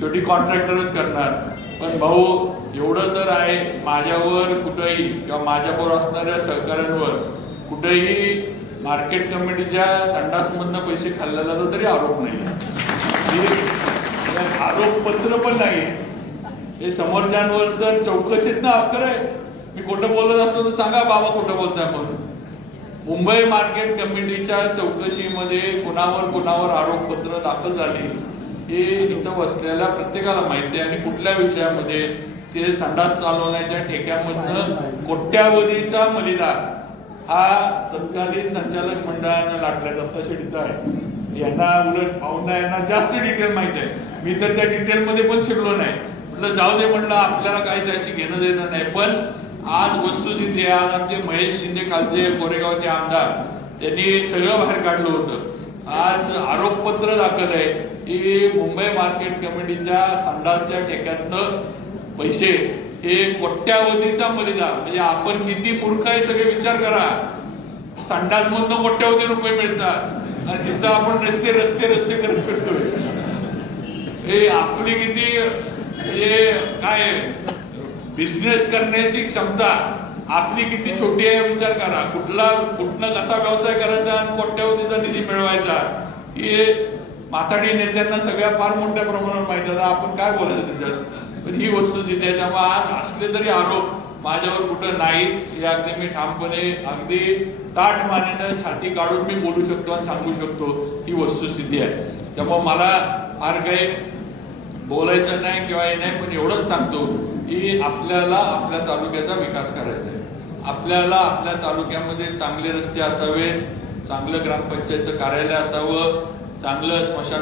शेवटी कॉन्ट्रॅक्टरच करणार। पण भाऊ एवढं तर आहे, माझ्यावर कुठेही किंवा माझ्याबरोबर असणाऱ्या सहकाऱ्यांवर कुठेही मार्केट कमिटीच्या संडासमधनं पैसे खाल्लेला तरी आरोप नाही, आरोप पत्र पण नाही। हे समोरच्यांवर जर चौकशीत ना अक्कल आहे, मी खोटं बोलत असतो तर सांगा बाबा खोटं बोलताय म्हणून। मुंबई मार्केट कमिटीच्या चौकशीमध्ये कुणावर आरोपपत्र दाखल झाले हे इथं बसलेल्या प्रत्येकाला माहिती आहे। आणि कुठल्या विषयामध्ये ते संडास चालवण्याच्या ठेक्यामधनं कोट्यावधीचा मलिदा हा तत्कालीन संचालक मंडळानं लाटल्याचा तशी आहे। यांना उलट भाऊंना यांना जास्त डिटेल माहिती आहे, मी तर त्या डिटेलमध्ये पण शिरलो नाही। म्हटलं जाऊ दे, म्हटलं आपल्याला काही त्याशी घेणं देणं नाही। पण आज वस्तुस्थिती, आज आमचे महेश शिंदे खालचे कोरेगावचे आमदार त्यांनी सगळं बाहेर काढलं होतं। आज आरोपपत्र दाखल आहे की मुंबई मार्केट कमिटीच्या संडासच्या ठेक्यातनं पैसे हे कोट्यावधीचा मलिदा, म्हणजे आपण किती मूर्ख आहे सगळे विचार करा। संडासमधनं कोट्यावधी रुपये मिळतात आणि तिथं आपण रस्ते रस्ते रस्ते करत फिरतोय। हे आपली किती म्हणजे काय बिझनेस करण्याची क्षमता आपली किती छोटी आहे विचार करा। कुठनं कसा व्यवसाय करायचा आणि कोट्यावधीचा निधी मिळवायचा हे माथाडी नेत्यांना सगळ्या फार मोठ्या प्रमाणात माहिती आहे। आपण काय बोलायचं त्याच्यात, पण ही वस्तुस्थिती आहे। त्यामुळे आज असले तरी आरोप माझ्यावर कुठं नाहीत हे अगदी मी ठामपणे अगदी ताठ मानेनं छाती काढून मी बोलू शकतो आणि सांगू शकतो ही वस्तुस्थिती आहे। त्यामुळे मला फार काही बोलायचं नाही किंवा हे नाही, पण एवढंच सांगतो की आपल्याला आपल्या तालुक्याचा विकास करायचा आहे। आपल्याला आपल्या तालुक्यामध्ये चांगले रस्ते असावेत, चांगलं ग्रामपंचायतचं कार्यालय असावं, चांगलं स्मशान